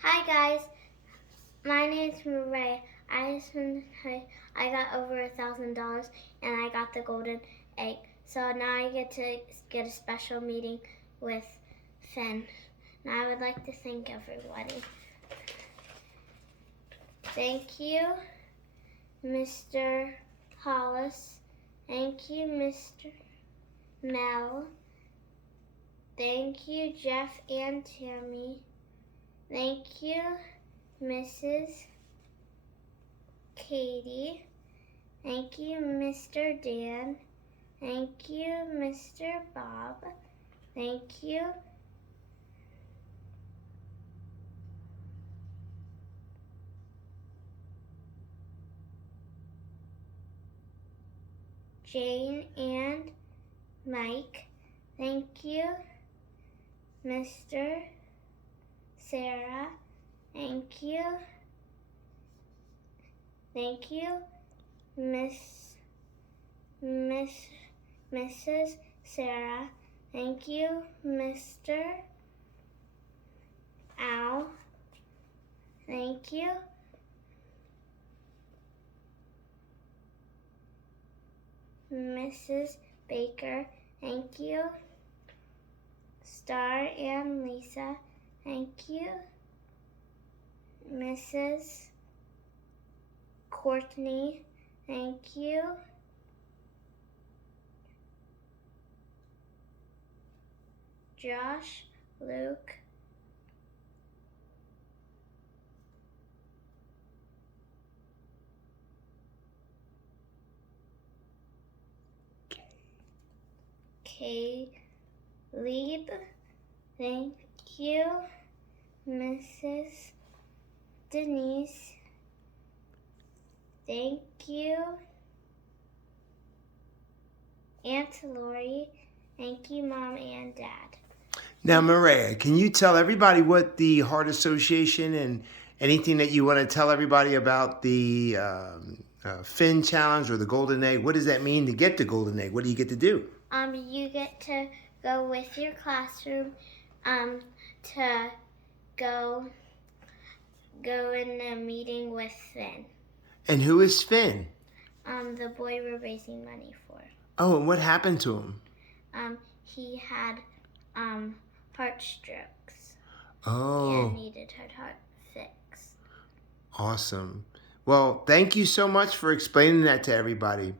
Hi guys, my name's Mireya. I got over $1,000 and I got the golden egg. So now I get to get a special meeting with Finn. Now I would like to thank everybody. Thank you, Mr. Hollis. Thank you, Mr. Mel. Thank you, Jeff and Tammy. Thank you, Mrs. Katie. Thank you, Mr. Dan. Thank you, Mr. Bob. Thank you, Jane and Mike. Thank you, Mr. Sarah. Thank you. Thank you, Mrs. Sarah. Thank you, Mr. Al. Thank you, Mrs. Baker. Thank you, Star and Lisa. Thank you, Mrs. Courtney. Thank you, Josh, Luke. Caleb. Thank you, Mrs. Denise. Thank you, Aunt Lori. Thank you, Mom and Dad. Now, Mireya, can you tell everybody what the Heart Association and anything that you want to tell everybody about the Fin Challenge or the Golden Egg? What does that mean to get the Golden Egg? What do you get to do? You get to go with your classroom to go in a meeting with Finn. And who is Finn? The boy we're raising money for. Oh, and what happened to him? He had heart strokes. Oh. And needed her heart fixed. Awesome. Well, thank you so much for explaining that to everybody.